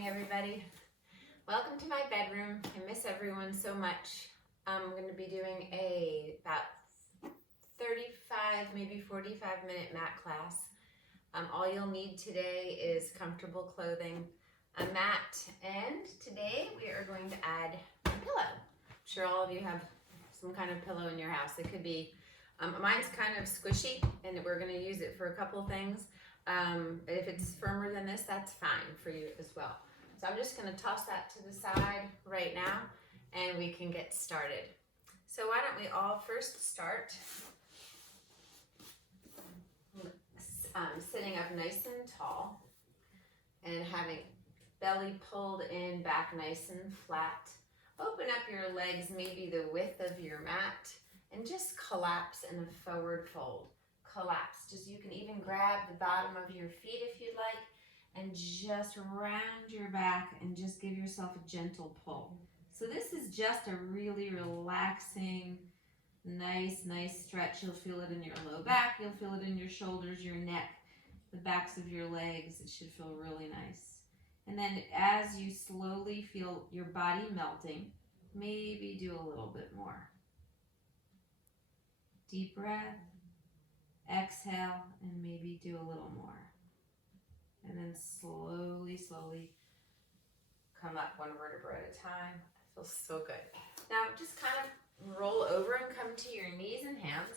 morning, everybody. Welcome to my bedroom. I miss everyone so much. I'm going to be doing about 35, maybe 45-minute mat class. All you'll need today is comfortable clothing, a mat, and today we are going to add a pillow. I'm sure all of you have some kind of pillow in your house. It could be, mine's kind of squishy, and we're going to use it for a couple things. If it's firmer than this, that's fine for you as well. So I'm just going to toss that to the side right now, and we can get started. So why don't we all first start sitting up nice and tall and having belly pulled in, back nice and flat. Open up your legs, maybe the width of your mat, and just collapse in a forward fold. Collapse. Just, you can even grab the bottom of your feet if you'd like, and just round your back and just give yourself a gentle pull. So this is just a really relaxing, nice stretch. You'll feel it in your low back, you'll feel it in your shoulders, your neck, the backs of your legs. It should feel really nice. And then as you slowly feel your body melting, maybe do a little bit more. Deep breath. Exhale, and maybe do a little more. And then slowly come up one vertebra at a time. It feels so good. Now just kind of roll over and come to your knees and hands.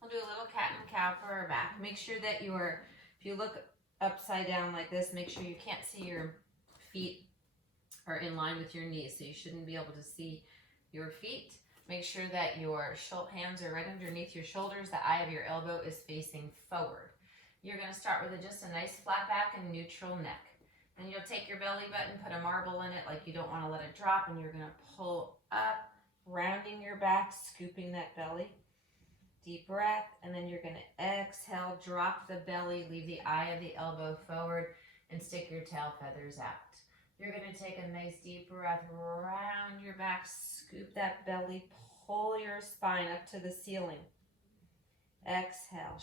We'll do a little cat and cow for our back. Make sure that if you look upside down like this, make sure you can't see your feet are in line with your knees. So you shouldn't be able to see your feet. Make sure that your hands are right underneath your shoulders. The eye of your elbow is facing forward. You're going to start with just a nice flat back and neutral neck. Then you'll take your belly button, put a marble in it like you don't want to let it drop, and you're going to pull up, rounding your back, scooping that belly. Deep breath, and then you're going to exhale, drop the belly, leave the eye of the elbow forward, and stick your tail feathers out. You're going to take a nice deep breath, round your back, scoop that belly, pull your spine up to the ceiling. Exhale,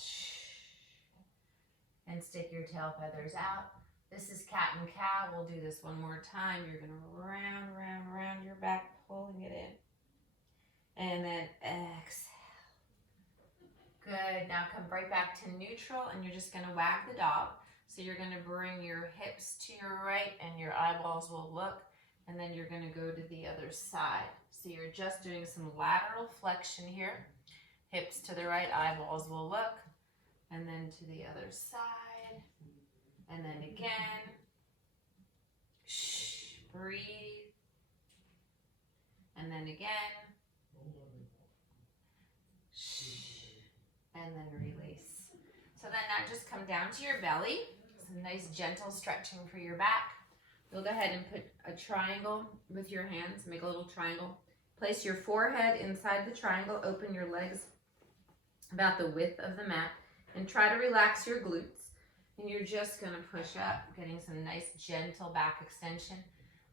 and stick your tail feathers out. This is cat and cow. We'll do this one more time. You're going to round your back, pulling it in. And then exhale. Good. Now come right back to neutral, and you're just going to wag the dog. So you're going to bring your hips to your right and your eyeballs will look, and then you're going to go to the other side. So you're just doing some lateral flexion here. Hips to the right, eyeballs will look, and then to the other side, and then again. Breathe. And then again. And then release. So then now just come down to your belly. Some nice gentle stretching for your back. You'll go ahead and put a triangle with your hands. Make a little triangle. Place your forehead inside the triangle. Open your legs about the width of the mat. And try to relax your glutes. And you're just going to push up, getting some nice gentle back extension.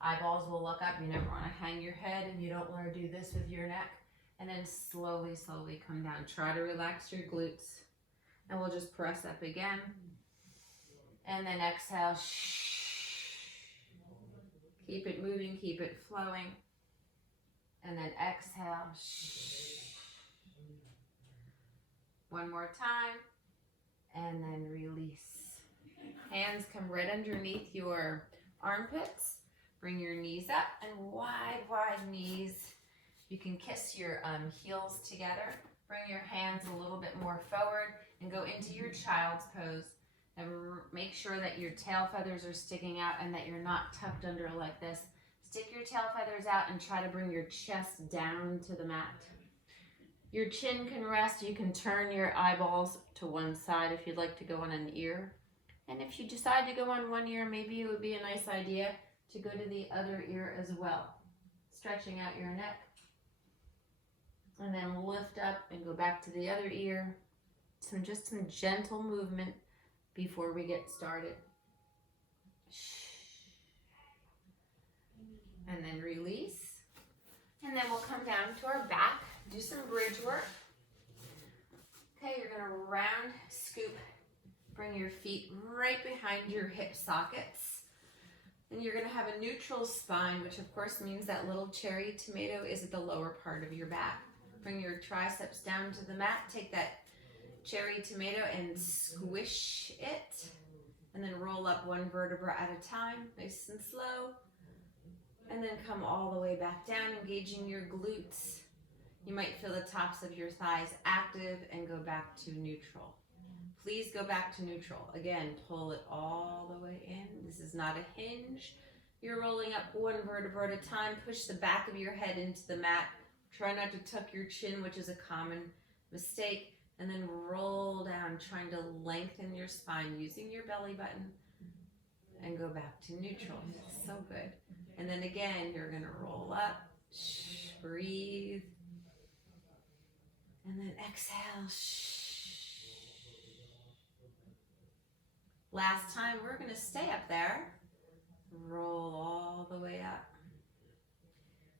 Eyeballs will look up. You never want to hang your head, and you don't want to do this with your neck. And then slowly come down. Try to relax your glutes. And we'll just press up again. And then exhale. Keep it moving, keep it flowing. And then exhale. One more time. And then release. Hands come right underneath your armpits. Bring your knees up and wide knees. You can kiss your heels together. Bring your hands a little bit more forward and go into your child's pose. And make sure that your tail feathers are sticking out and that you're not tucked under like this. Stick your tail feathers out and try to bring your chest down to the mat. Your chin can rest. You can turn your eyeballs to one side if you'd like to go on an ear. And if you decide to go on one ear, maybe it would be a nice idea to go to the other ear as well. Stretching out your neck. And then lift up and go back to the other ear. Just some gentle movement before we get started. And then release. And then we'll come down to our back, do some bridge work. Okay, you're going to round, scoop, bring your feet right behind your hip sockets. And you're going to have a neutral spine, which of course means that little cherry tomato is at the lower part of your back. Bring your triceps down to the mat. Take that cherry tomato and squish it. And then roll up one vertebra at a time, nice and slow. And then come all the way back down, engaging your glutes. You might feel the tops of your thighs active and go back to neutral. Please go back to neutral. Again, pull it all the way in. This is not a hinge. You're rolling up one vertebra at a time. Push the back of your head into the mat. Try not to tuck your chin, which is a common mistake. And then roll down, trying to lengthen your spine using your belly button. And go back to neutral. So good. And then again, you're going to roll up. Breathe. And then exhale. Last time, we're going to stay up there. Roll all the way up.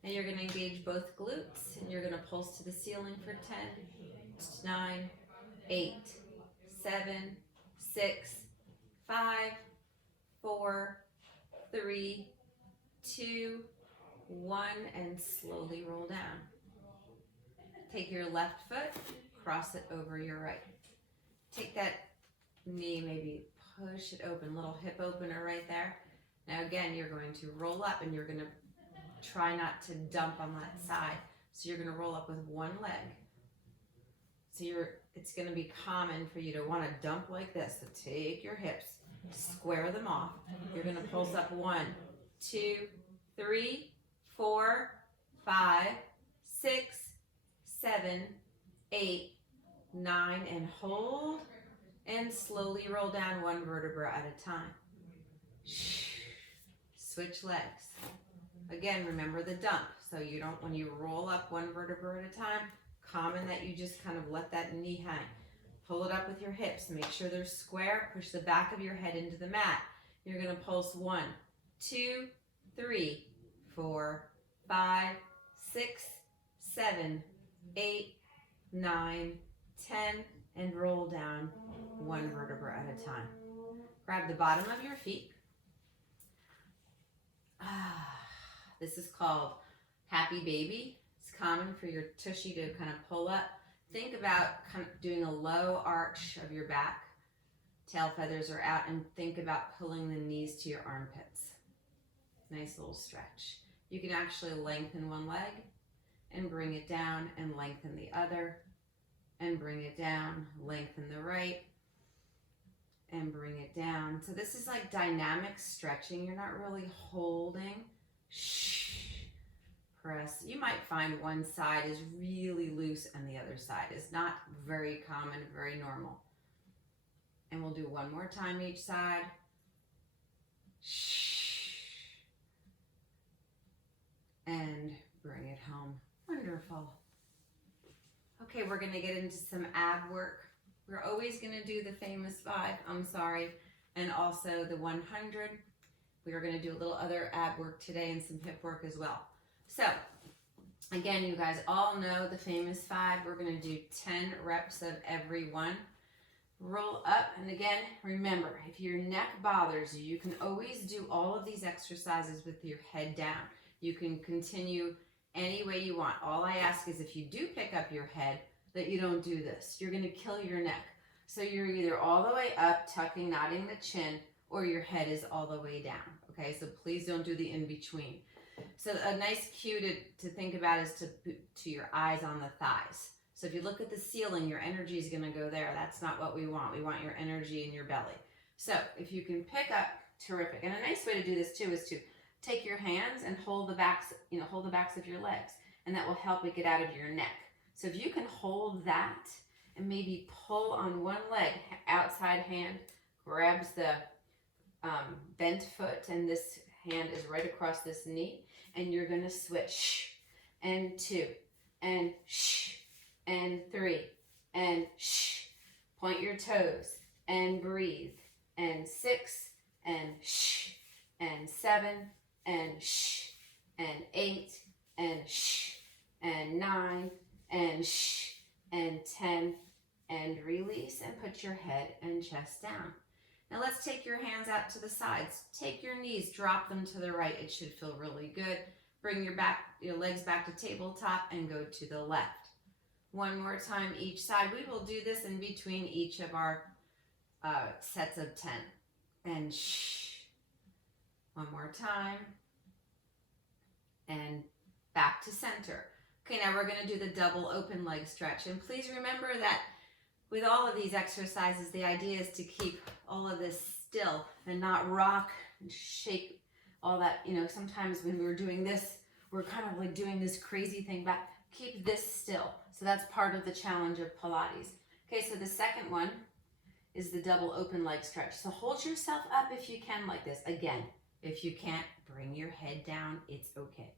And you're going to engage both glutes. And you're going to pulse to the ceiling for 10, 9, 8, 7, 6, 5, 4, 3, 2, 1, and slowly roll down. Take your left foot, cross it over your right. Take that knee, maybe push it open, little hip opener right there. Now again, you're going to roll up and you're going to try not to dump on that side. So you're going to roll up with one leg. So it's going to be common for you to want to dump like this. So take your hips, square them off. You're going to pulse up 1, 2, 3, 4, 5, 6, 7, 8, 9, and hold. And slowly roll down one vertebra at a time. Switch legs. Again, remember the dump. So you don't, when you roll up one vertebra at a time, common that you just kind of let that knee hang. Pull it up with your hips. Make sure they're square. Push the back of your head into the mat. You're going to pulse 1, 2, 3, 4, 5, 6, 7, 8, 9, 10, and roll down one vertebra at a time. Grab the bottom of your feet. This is called happy baby. It's common for your tushy to kind of pull up. Think about kind of doing a low arch of your back. Tail feathers are out, and think about pulling the knees to your armpits. Nice little stretch. You can actually lengthen one leg and bring it down and lengthen the other and bring it down, lengthen the right and bring it down. So this is like dynamic stretching. You're not really holding. Press. You might find one side is really loose and the other side is not. Very common, very normal. And we'll do one more time each side. And bring it home. Wonderful. Okay, we're going to get into some ab work. We're always going to do the famous 5, and also the 100. We are going to do a little other ab work today and some hip work as well. So, again, you guys all know the famous 5. We're going to do 10 reps of every one. Roll up, and again, remember, if your neck bothers you, you can always do all of these exercises with your head down. You can continue any way you want. All I ask is if you do pick up your head, that you don't do this. You're going to kill your neck. So you're either all the way up, tucking, nodding the chin, or your head is all the way down. Okay, so please don't do the in-between. So a nice cue to think about is to your eyes on the thighs. So if you look at the ceiling, your energy is going to go there. That's not what we want. We want your energy in your belly. So if you can pick up, terrific. And a nice way to do this too is to take your hands and hold the backs, hold the backs of your legs, and that will help it get out of your neck. So if you can hold that and maybe pull on one leg, outside hand grabs the bent foot, and this hand is right across this knee, and you're going to switch, and 2, and shh, and 3, and shh. Point your toes and breathe, and 6, and shh, and 7, and shh, and 8, and shh, and 9, and shh, and 10, and release, and put your head and chest down. And let's take your hands out to the sides. Take your knees, drop them to the right. It should feel really good. Bring your legs back to tabletop and go to the left. One more time each side. We will do this in between each of our sets of 10. And one more time. And back to center. Okay, now we're going to do the double open leg stretch. And please remember that with all of these exercises, the idea is to keep all of this still and not rock and shake all that. You know, sometimes when we're doing this, we're kind of like doing this crazy thing back. Keep this still. So that's part of the challenge of Pilates. Okay, so the second one is the double open leg stretch. So hold yourself up if you can like this. Again, if you can't, bring your head down. It's okay.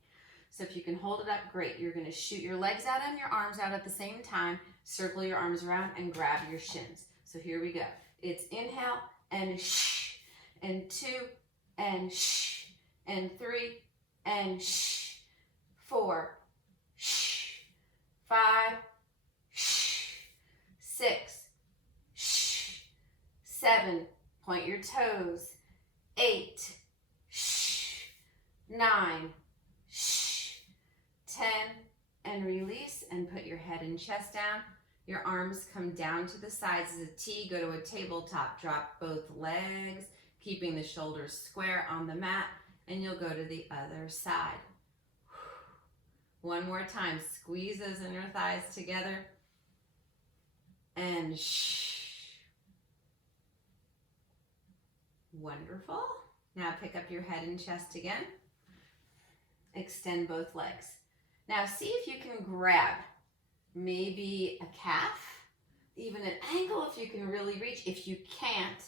So if you can hold it up, great. You're going to shoot your legs out and your arms out at the same time. Circle your arms around and grab your shins. So here we go. It's inhale and shh, and 2 and shh, and 3 and shh, 4, shh, 5, shh, 6, shh, 7, point your toes, 8, shh, 9, 10, and release, and put your head and chest down. Your arms come down to the sides as a T. Go to a tabletop. Drop both legs, keeping the shoulders square on the mat, and you'll go to the other side. One more time. Squeeze those inner thighs together. And shh. Wonderful. Now pick up your head and chest again. Extend both legs. Now see if you can grab maybe a calf, even an ankle if you can really reach. If you can't,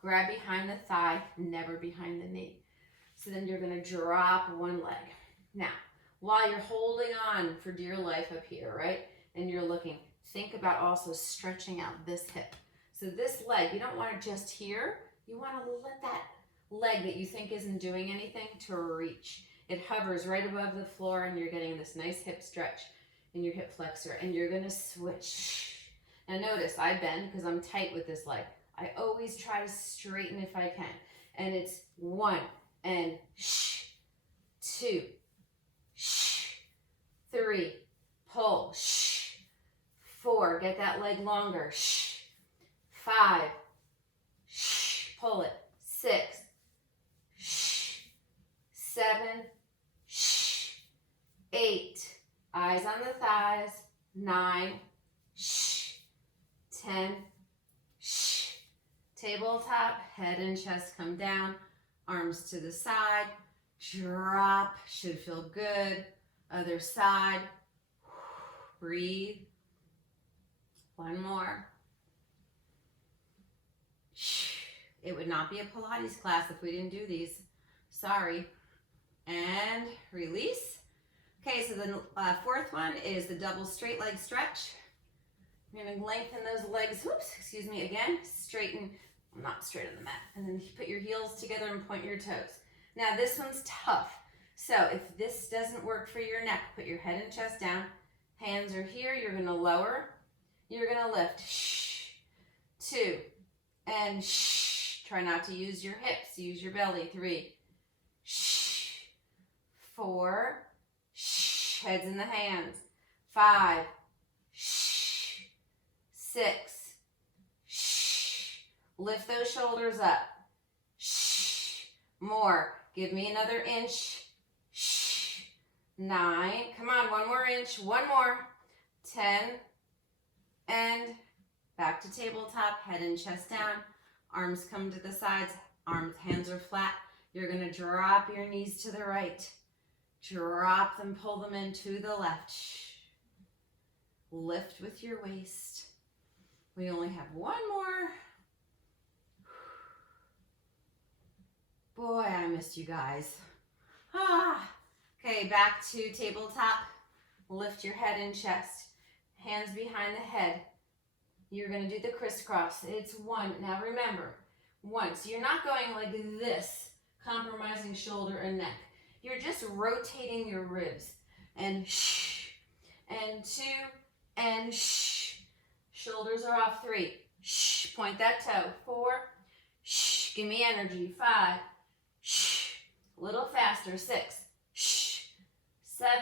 grab behind the thigh, never behind the knee. So then you're going to drop one leg. Now, while you're holding on for dear life up here, right, and you're looking, think about also stretching out this hip. So this leg, you don't want it just here. You want to let that leg that you think isn't doing anything to reach. It hovers right above the floor, and you're getting this nice hip stretch in your hip flexor, and you're going to switch. Now notice, I bend because I'm tight with this leg. I always try to straighten if I can. And it's 1, and shh, 2, shh, 3, pull, shh, 4, get that leg longer, shh, 5, shh, pull it, 6, shh, 7, shh, 8, eyes on the thighs, 9, shh, 10, shh, tabletop, head and chest come down, arms to the side, drop, should feel good, other side, breathe, one more. It would not be a Pilates class if we didn't do these, sorry, and release. Okay, so the fourth one is the double straight leg stretch. You're going to lengthen those legs, excuse me, again, straighten, not straight on the mat, and then put your heels together and point your toes. Now this one's tough, so if this doesn't work for your neck, put your head and chest down, hands are here, you're going to lower, you're going to lift, shh, 2, and shh, try not to use your hips, use your belly, 3, shh, 4, shh, heads in the hands, 5, shh, 6, shh, lift those shoulders up, shh, more, give me another inch, shh, 9, come on, one more inch, one more, 10, and back to tabletop, head and chest down, arms come to the sides, hands are flat, you're going to drop your knees to the right, drop them, pull them in to the left, lift with your waist. We only have one more. Boy, I missed you guys. Okay, back to tabletop. Lift your head and chest. Hands behind the head. You're going to do the crisscross. It's 1. Now remember, 1. So you're not going like this, compromising shoulder and neck. You're just rotating your ribs. And shh. And 2. And shh. Shoulders are off. 3. Shh. Point that toe. 4. Shh. Give me energy. 5. A little faster. 6. 7.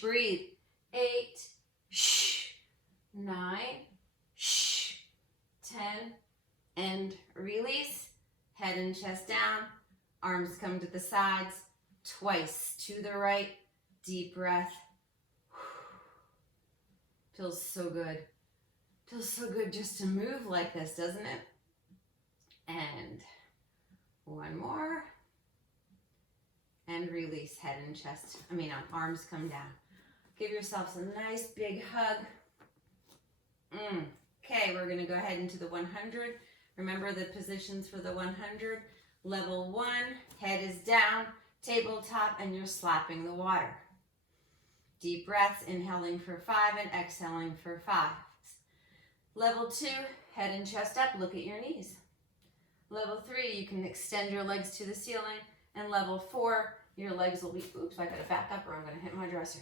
Breathe. 8. 9. 10. And release. Head and chest down. Arms come to the sides. Twice to the right. Deep breath. Feels so good. Feels so good just to move like this, doesn't it? And one more. And release, head and chest. Arms come down. Give yourselves a nice big hug. Okay, we're gonna go ahead into the 100. Remember the positions for the 100. Level 1, head is down, tabletop, and you're slapping the water. Deep breaths, inhaling for 5 and exhaling for 5. Level 2, head and chest up, look at your knees. Level 3, you can extend your legs to the ceiling. And level 4, your legs will be, oops, I gotta back up or I'm gonna hit my dresser.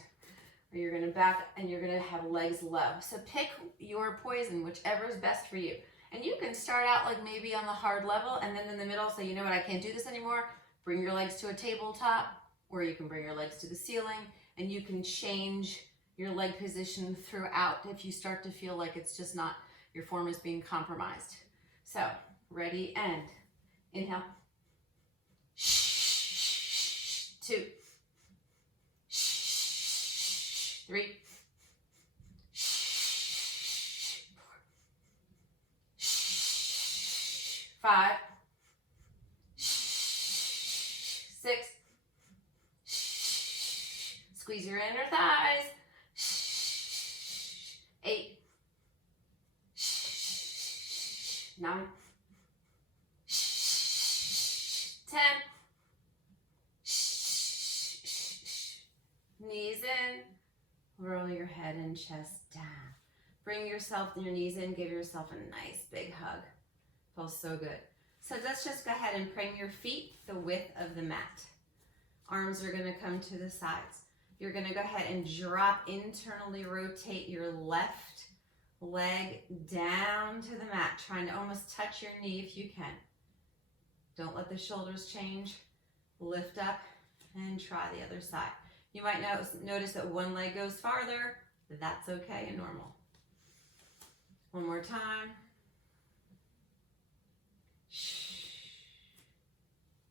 Or you're gonna back and you're gonna have legs low. So pick your poison, whichever is best for you. And you can start out like maybe on the hard level and then in the middle say, you know what, I can't do this anymore. Bring your legs to a tabletop, or you can bring your legs to the ceiling, and you can change your leg position throughout if you start to feel like it's just not, your form is being compromised. So, ready, and inhale. 2. 3. 5. 6. Squeeze your inner thighs. 8. 9. 10. Knees in. Roll your head and chest down. Bring yourself and your knees in. Give yourself a nice big hug. Feels so good. So let's just go ahead and bring your feet the width of the mat. Arms are going to come to the sides. You're going to go ahead and drop, internally rotate your left leg down to the mat, trying to almost touch your knee if you can. Don't let the shoulders change. Lift up and try the other side. You might notice that one leg goes farther. That's okay and normal. One more time.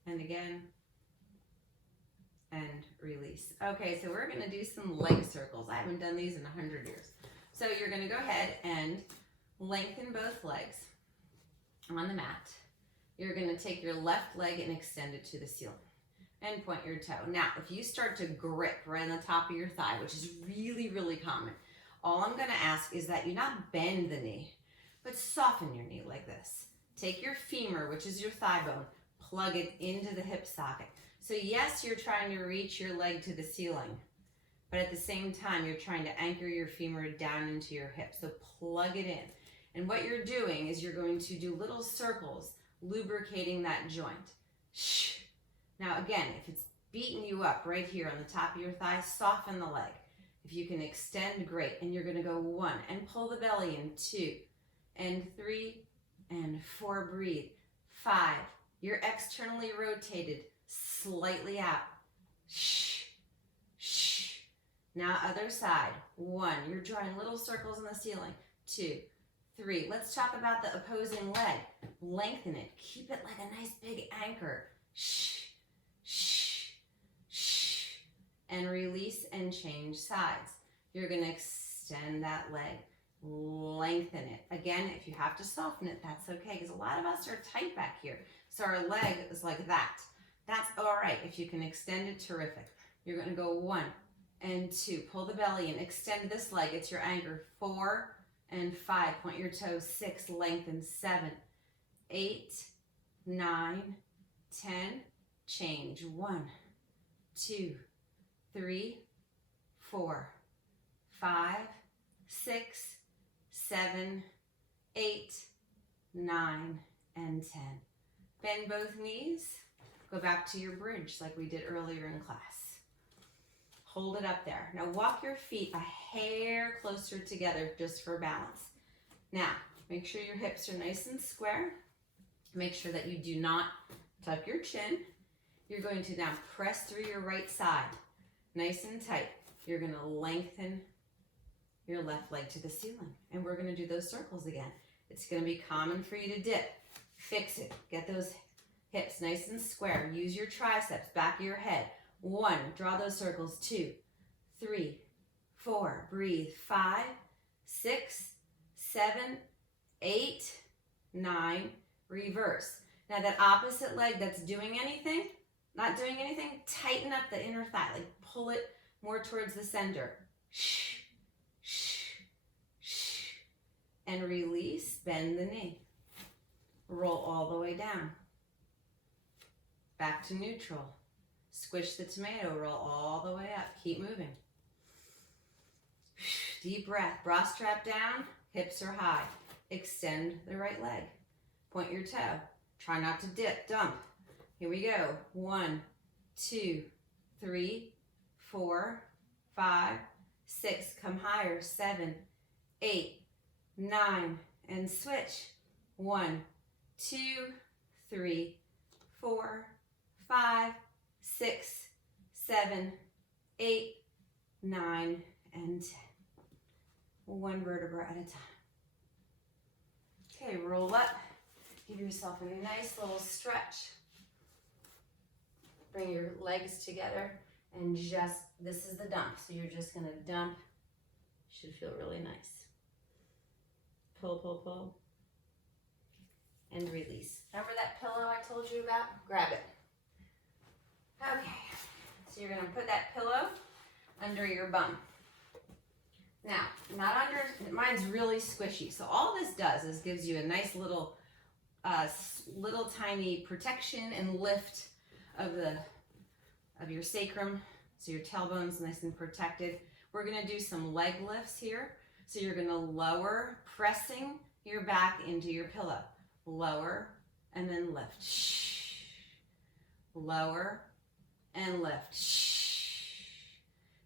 And again. And release. Okay, so we're gonna do some leg circles. I haven't done these in 100 years. So you're gonna go ahead and lengthen both legs on the mat. You're gonna take your left leg and extend it to the ceiling and point your toe. Now, if you start to grip right on the top of your thigh, which is really, really common, all I'm gonna ask is that you not bend the knee, but soften your knee like this. Take your femur, which is your thigh bone, plug it into the hip socket. So yes, you're trying to reach your leg to the ceiling, but at the same time, you're trying to anchor your femur down into your hip. So plug it in. And what you're doing is you're going to do little circles, lubricating that joint. Now again, if it's beating you up right here on the top of your thigh, soften the leg. If you can extend, great. And you're gonna go 1 and pull the belly in, 2 and 3 and 4, breathe. 5, you're externally rotated, slightly out. Now other side. 1, you're drawing little circles in the ceiling. 2, 3. Let's talk about the opposing leg. Lengthen it. Keep it like a nice big anchor. And release and change sides. You're going to extend that leg. Lengthen it. Again, if you have to soften it, that's okay, because a lot of us are tight back here. So our leg is like that. That's all right. If you can extend it, terrific. You're going to go 1 and 2. Pull the belly in. Extend this leg. It's your anchor. 4 and 5. Point your toes. 6. Lengthen. 7, 8, 9, 10. Change. 1, 2, 3, 4, 5, 6, 7, 8, 9, and 10. Bend both knees. Go back to your bridge like we did earlier in class. Hold it up there. Now walk your feet a hair closer together just for balance. Now, make sure your hips are nice and square. Make sure that you do not tuck your chin. You're going to now press through your right side, nice and tight. You're gonna lengthen your left leg to the ceiling. And we're gonna do those circles again. It's gonna be common for you to dip. Fix it, get those hips nice and square. Use your triceps, back of your head. 1, draw those circles. 2, 3, 4, breathe. 5, 6, 7, 8, 9, reverse. Now that opposite leg that's doing anything, not doing anything, tighten up the inner thigh, like pull it more towards the center. Shh, shh, shh. And release, bend the knee. Roll all the way down. Back to neutral. Squish the tomato, roll all the way up. Keep moving. Deep breath, bra strap down, hips are high. Extend the right leg. Point your toe. Try not to dip, dump. Here we go. 1, 2, 3, 4, 5, 6. Come higher. 7, 8, 9, and switch. 1, 2, 3, 4, 5, 6, 7, 8, 9, and 10. 1 vertebra at a time. Okay, roll up. Give yourself a nice little stretch. Bring your legs together and just, this is the dump. So you're just gonna dump. Should feel really nice. Pull, pull, pull. And release. Remember that pillow I told you about? Grab it. Okay, so you're gonna put that pillow under your bum. Now, not under, mine's really squishy. So all this does is gives you a nice little tiny protection and lift of your sacrum, so your tailbone's nice and protected. We're gonna do some leg lifts here. So you're gonna lower, pressing your back into your pillow. Lower and then lift. Shh. Lower and lift. Shh.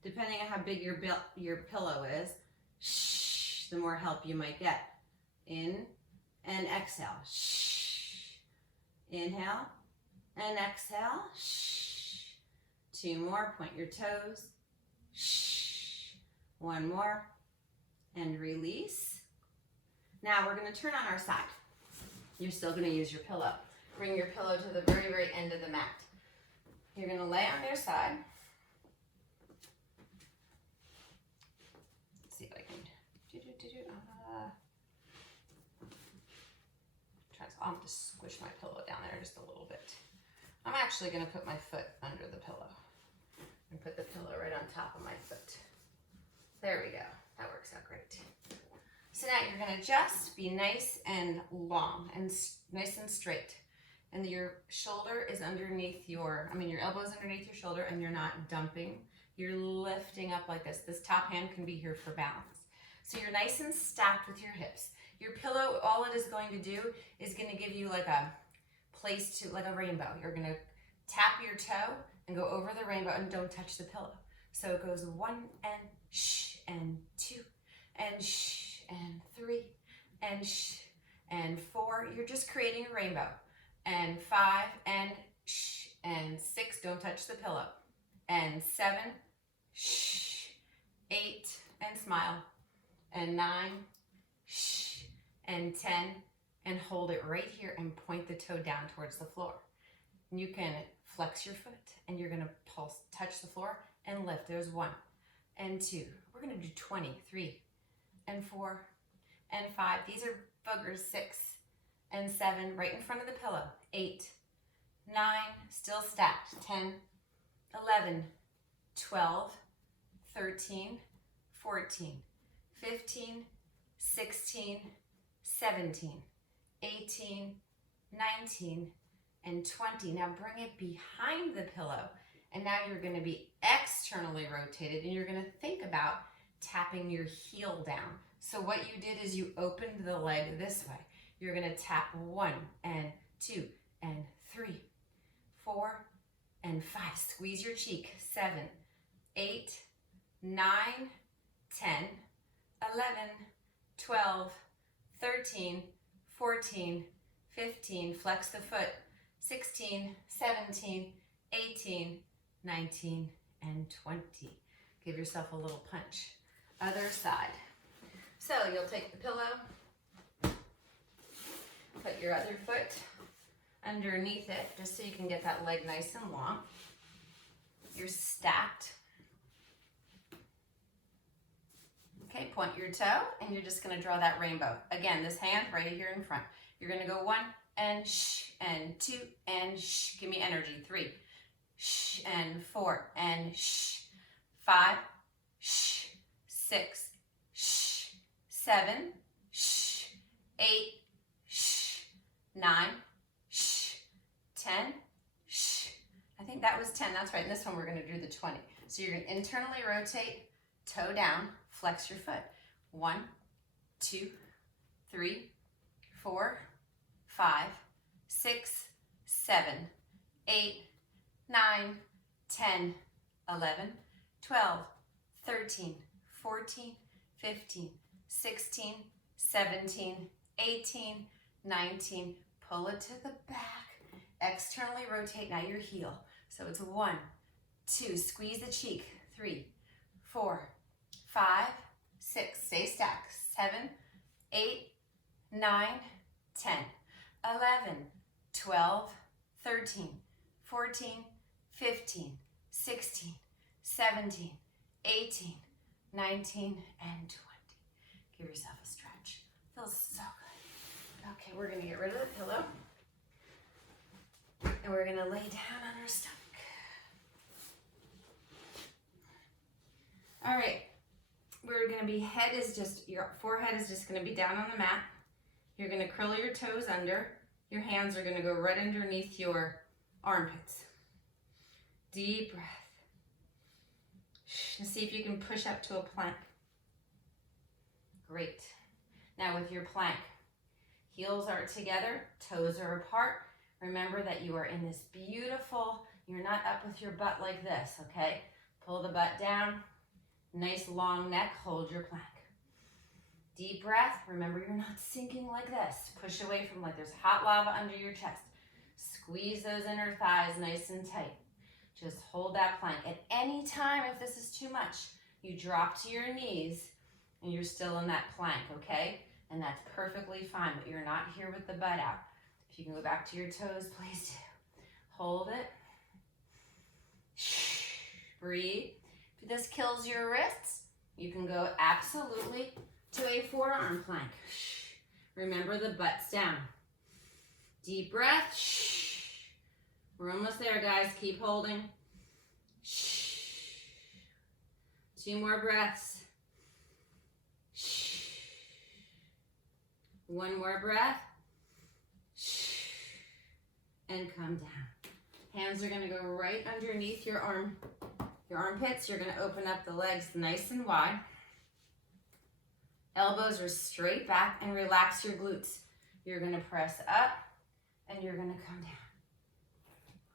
Depending on how big your pillow is, shh, the more help you might get. In and exhale. Shh. Inhale and exhale. Shh. 2 more. Point your toes. Shh. 1 more. And release. Now we're going to turn on our side. You're still going to use your pillow. Bring your pillow to the very, very end of the mat. You're going to lay on your side. Let's see if I can I'll have to squish my pillow down there just a little bit. I'm actually going to put my foot under the pillow and put the pillow right on top of my foot. There we go. That works out great. So now you're going to just be nice and long and nice and straight. And your shoulder is underneath your elbow's underneath your shoulder, and you're not dumping. You're lifting up like this. This top hand can be here for balance. So you're nice and stacked with your hips. Your pillow, all it is going to do is going to give you like a place to, like a rainbow. You're going to tap your toe and go over the rainbow and don't touch the pillow. So it goes 1 and shh and 2 and shh and 3 and shh and 4. You're just creating a rainbow. And 5 and shh and 6, don't touch the pillow. And 7, shh, 8 and smile. And 9, shh, and 10, and hold it right here and point the toe down towards the floor. And you can flex your foot and you're gonna touch the floor and lift. There's 1 and 2. We're gonna do 20, 3 and 4 and 5. These are boogers. 6 and 7 right in front of the pillow. 8, 9, still stacked. 10, 11, 12, 13, 14, 15, 16, 17, 18, 19, and 20. Now bring it behind the pillow. And now you're going to be externally rotated, and you're going to think about tapping your heel down. So what you did is you opened the leg this way. You're going to tap 1 and 2 and 3, 4 and 5. Squeeze your cheek. 7, 8, 9, 10, 11, 12, 13, 14, 15, flex the foot, 16, 17, 18, 19, and 20. Give yourself a little punch. Other side. So you'll take the pillow, put your other foot underneath it, just so you can get that leg nice and long. You're stacked. Okay, point your toe, and you're just gonna draw that rainbow. Again, this hand right here in front. You're gonna go 1 and shh, and 2 and shh. Give me energy. 3, shh, and 4 and shh. 5, shh, 6, shh, 7, shh, 8, shh, 9, shh, 10, shh. I think that was 10, that's right. And this one we're gonna do the 20. So you're gonna internally rotate, toe down, flex your foot. 1, 2, 3, 4, 5, 6, 7, 8, 9, 10, 11, 12, 13, 14, 15, 16, 17, 18, 19. Pull it to the back. Externally rotate now your heel. So it's 1, 2, squeeze the cheek. 3, 4, 5, 6, stay stacked. 7, 8, 9, 10, 11, 12, 13, 14, 15, 16, 17, 18, 19, and 20. Give yourself a stretch. Feels so good. Okay, we're gonna get rid of the pillow. And we're gonna lay down on our stomach. All right, we're gonna be, your forehead is just gonna be down on the mat. You're gonna curl your toes under. Your hands are gonna go right underneath your armpits. Deep breath. And see if you can push up to a plank. Great. Now with your plank, heels are together, toes are apart. Remember that you are in this beautiful, you're not up with your butt like this, okay? Pull the butt down, nice long neck, hold your plank. Deep breath, remember you're not sinking like this. Push away from like there's hot lava under your chest. Squeeze those inner thighs nice and tight. Just hold that plank. At any time, if this is too much, you drop to your knees and you're still in that plank, okay? And that's perfectly fine, but you're not here with the butt out. If you can go back to your toes, please do. Hold it. Breathe. If this kills your wrists, you can go absolutely to a forearm plank. Remember the butt's down. Deep breath. We're almost there, guys. Keep holding. 2 more breaths. 1 more breath. And come down. Hands are gonna go right underneath your armpits. You're gonna open up the legs nice and wide. Elbows are straight back and relax your glutes. You're gonna press up and you're gonna come down.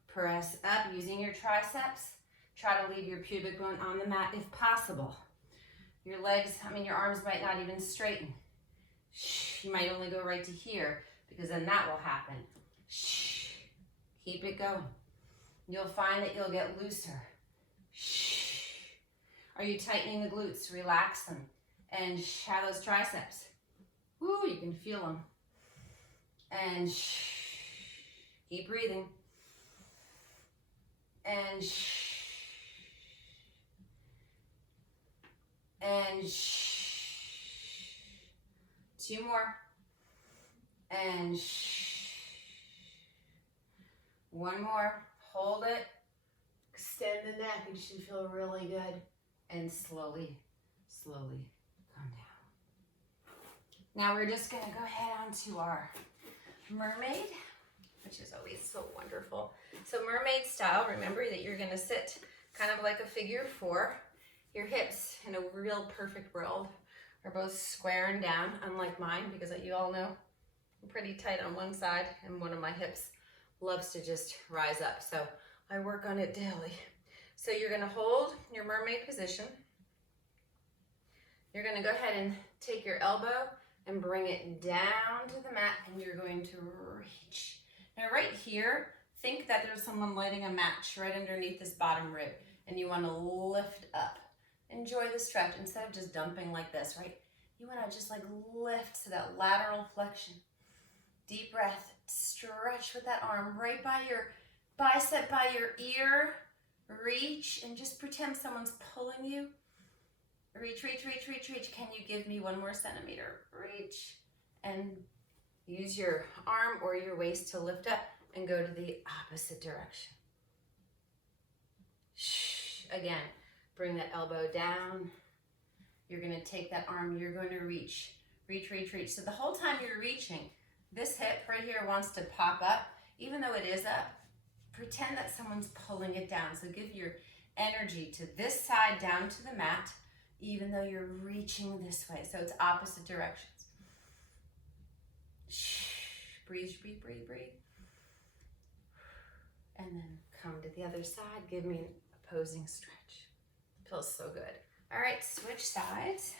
Press up using your triceps. Try to leave your pubic bone on the mat if possible. Your arms might not even straighten. You might only go right to here because then that will happen. Keep it going. You'll find that you'll get looser. Are you tightening the glutes? Relax them. And have those triceps. Woo, you can feel them. And keep breathing. And and 2 more. And 1 more. Hold it. Extend the neck. You should feel really good. And slowly, slowly come down. Now we're just going to go ahead onto our mermaid, which is always so wonderful. So mermaid style, remember that you're going to sit kind of like a figure 4. Your hips in a real perfect world are both square and down, unlike mine, because you all know I'm pretty tight on one side and one of my hips loves to just rise up. So I work on it daily. So you're going to hold your mermaid position. You're going to go ahead and take your elbow and bring it down to the mat, and you're going to reach. Now right here, think that there's someone lighting a match right underneath this bottom rib, and you want to lift up. Enjoy the stretch instead of just dumping like this, right? You want to just like lift to that lateral flexion. Deep breath, stretch with that arm right by your bicep, by your ear. Reach and just pretend someone's pulling you. Reach, reach, reach, reach, reach. Can you give me 1 more centimeter? Reach. And use your arm or your waist to lift up and go to the opposite direction. Shh. Again, bring that elbow down. You're going to take that arm. You're going to reach. Reach, reach, reach. So the whole time you're reaching, this hip right here wants to pop up. Even though it is up, pretend that someone's pulling it down. So give your energy to this side down to the mat, even though you're reaching this way. So it's opposite directions. Shh. Breathe, breathe, breathe, breathe. And then come to the other side. Give me an opposing stretch. Feels so good. All right, switch sides.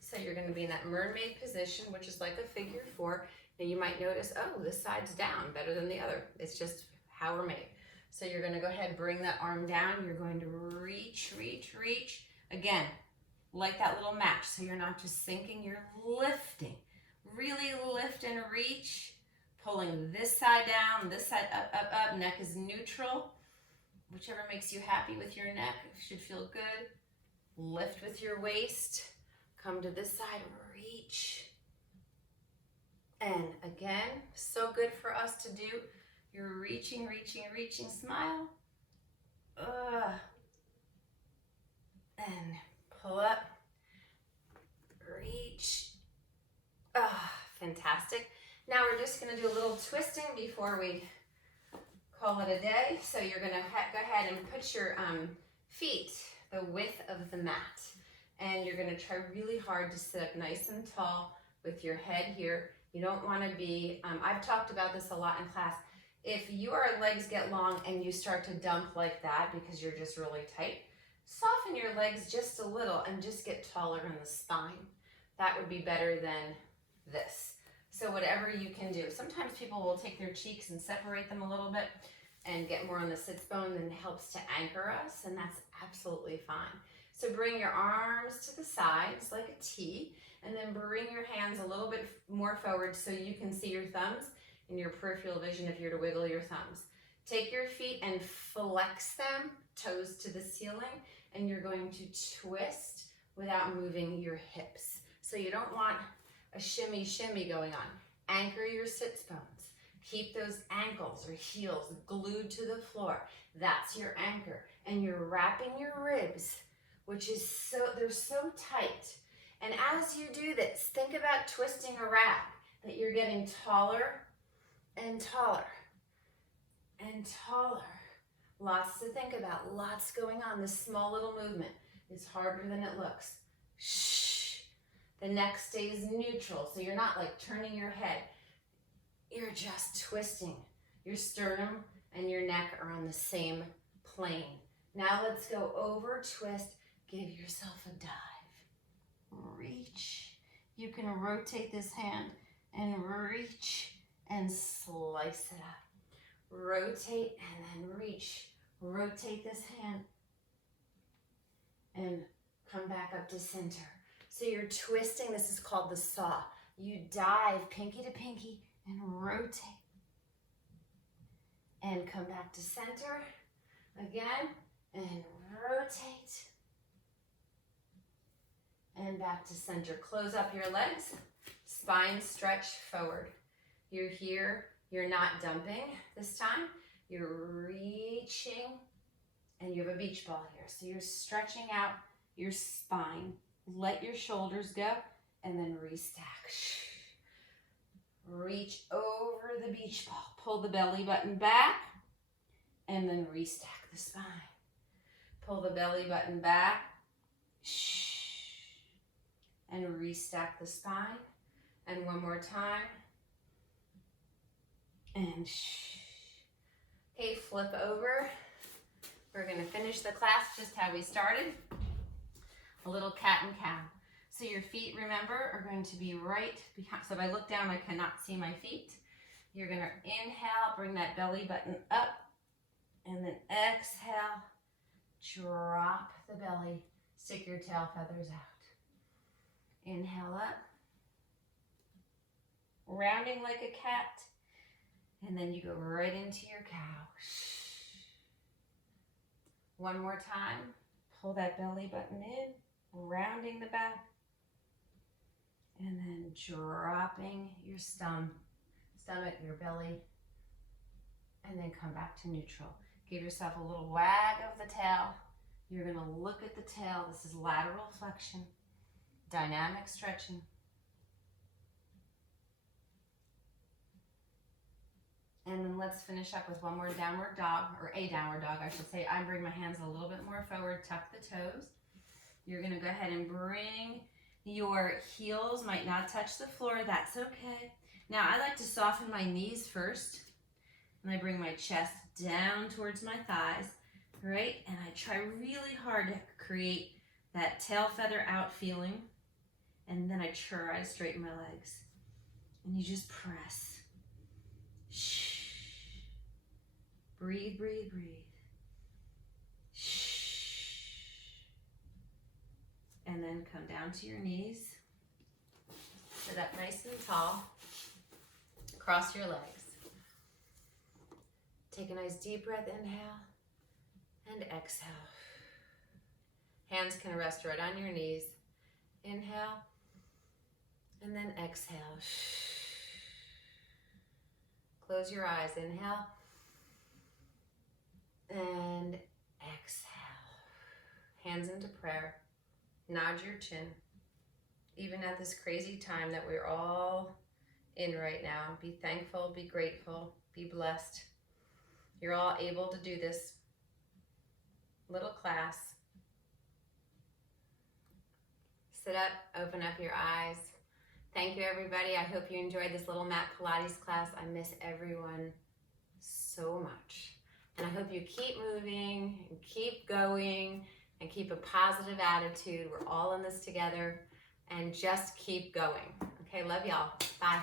So you're going to be in that mermaid position, which is like a figure 4. Now you might notice, oh, this side's down better than the other. It's just how we're made. So you're going to go ahead and bring that arm down. You're going to reach, reach, reach. Again, like that little match. So you're not just sinking, you're lifting. Really lift and reach. Pulling this side down, this side up, up, up. Neck is neutral. Whichever makes you happy with your neck. It should feel good. Lift with your waist. Come to this side, reach. And again, so good for us to do. You're reaching, reaching, reaching, smile. And pull up, reach. Fantastic. Now we're just gonna do a little twisting before we call it a day. So you're gonna go ahead and put your feet the width of the mat. And you're gonna try really hard to sit up nice and tall with your head here. You don't wanna be, I've talked about this a lot in class. If your legs get long and you start to dump like that because you're just really tight, soften your legs just a little and just get taller in the spine. That would be better than this. So whatever you can do. Sometimes people will take their cheeks and separate them a little bit and get more on the sits bone, and it helps to anchor us, and that's absolutely fine. So bring your arms to the sides like a T, and then bring your hands a little bit more forward so you can see your thumbs in your peripheral vision if you're to wiggle your thumbs. Take your feet and flex them, toes to the ceiling, and you're going to twist without moving your hips. So you don't want a shimmy shimmy going on. Anchor your sits bones. Keep those ankles or heels glued to the floor. That's your anchor. And you're wrapping your ribs, which is they're so tight. And as you do this, think about twisting a rag, that you're getting taller and taller and taller. Lots to think about, lots going on. This small little movement is harder than it looks. Shh. The neck stays neutral, so you're not like turning your head. You're just twisting. Your sternum and your neck are on the same plane. Now let's go over, twist, give yourself a dive. Reach. You can rotate this hand and reach and slice it up. Rotate and then reach. Rotate this hand and come back up to center. So you're twisting. This is called the saw. You dive pinky to pinky and rotate. And come back to center again and rotate. And back to center. Close up your legs. Spine stretch forward. You're here. You're not dumping this time. You're reaching. And you have a beach ball here. So you're stretching out your spine. Let your shoulders go. And then restack. Reach over the beach ball. Pull the belly button back. And then restack the spine. Pull the belly button back. And restack the spine. And one more time. And okay, flip over. We're going to finish the class just how we started. A little cat and cow. So your feet, remember, are going to be right behind. So if I look down, I cannot see my feet. You're going to inhale, bring that belly button up, and then exhale, drop the belly, stick your tail feathers out. Inhale up, rounding like a cat, and then you go right into your cow. One more time, pull that belly button in, rounding the back, and then dropping your stomach, your belly, and then come back to neutral. Give yourself a little wag of the tail. You're gonna look at the tail. This is lateral flexion, dynamic stretching. And then let's finish up with one more downward dog, or a downward dog, I should say. I bring my hands a little bit more forward, tuck the toes. You're gonna go ahead and bring your heels, might not touch the floor, that's okay. Now I like to soften my knees first, and I bring my chest down towards my thighs, right? And I try really hard to create that tail feather out feeling, and then I try to straighten my legs. And you just press. Shh. Breathe, breathe, breathe. Shh. And then come down to your knees. Sit up nice and tall. Cross your legs. Take a nice deep breath, inhale, and exhale. Hands can rest right on your knees. Inhale, and then exhale. Close your eyes, inhale, and exhale. Hands into prayer. Nod your chin. Even at this crazy time that we're all in right now, be thankful, be grateful, be blessed. You're all able to do this little class. Sit up, open up your eyes. Thank you, everybody. I hope you enjoyed this little mat Pilates class. I miss everyone so much. And I hope you keep moving and keep going and keep a positive attitude. We're all in this together, and just keep going. Okay, love y'all. Bye.